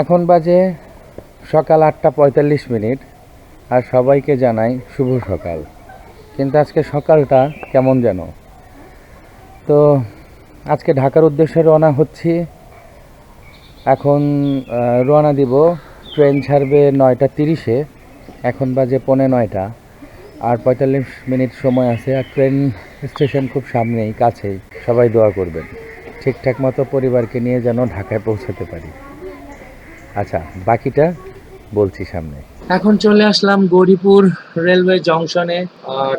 এখন বাজে সকাল 8:45। আর সবাইকে জানাই শুভ সকাল। কিন্তু আজকে সকালটা কেমন যেন। তো আজকে ঢাকার উদ্দেশ্যে রওনা হচ্ছি। এখন রওনা দিব। ট্রেন ছাড়বে 9:30-এ। এখন বাজে 8:45 আর 45 মিনিট সময় আছে। আর ট্রেন স্টেশন খুব সামনেই, কাছেই। সবাই দোয়া করবেন ঠিকঠাক মতো পরিবারকে নিয়ে যেন ঢাকায় পৌঁছাতে পারি। আচ্ছা, বাকিটা বলছি সামনে। এখন চলে আসলাম গৌরীপুর রেলওয়ে জংশনে,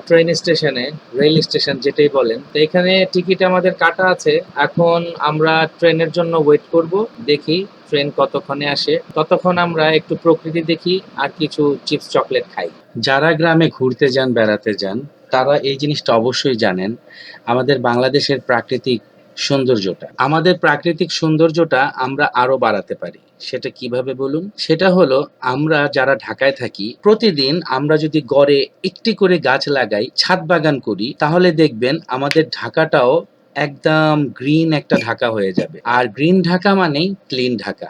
ট্রেন স্টেশনে, রেল স্টেশন যেটাই বলেন। তো এখানে টিকিট আমাদের কাটা আছে। এখন আমরা ট্রেনের জন্য ওয়েট করব, দেখি ট্রেন কতক্ষণে আসে। ততক্ষণ আমরা একটু প্রকৃতি দেখি আর কিছু চিপস চকলেট খাই। যারা গ্রামে ঘুরতে যান, বেড়াতে যান, তারা এই জিনিসটা অবশ্যই জানেন। আমাদের বাংলাদেশের প্রাকৃতিক সৌন্দর্যটা আমরা আরো বাড়াতে পারি। সেটা কিভাবে বলুন? সেটা হলো, আমরা যারা ঢাকায় থাকি, প্রতিদিন আমরা যদি গড়ে একটি করে গাছ লাগাই, ছাদ বাগান করি, তাহলে দেখবেন আমাদের ঢাকাটাও একদম গ্রিন একটা ঢাকা হয়ে যাবে। আর গ্রিন ঢাকা মানেই ক্লিন ঢাকা।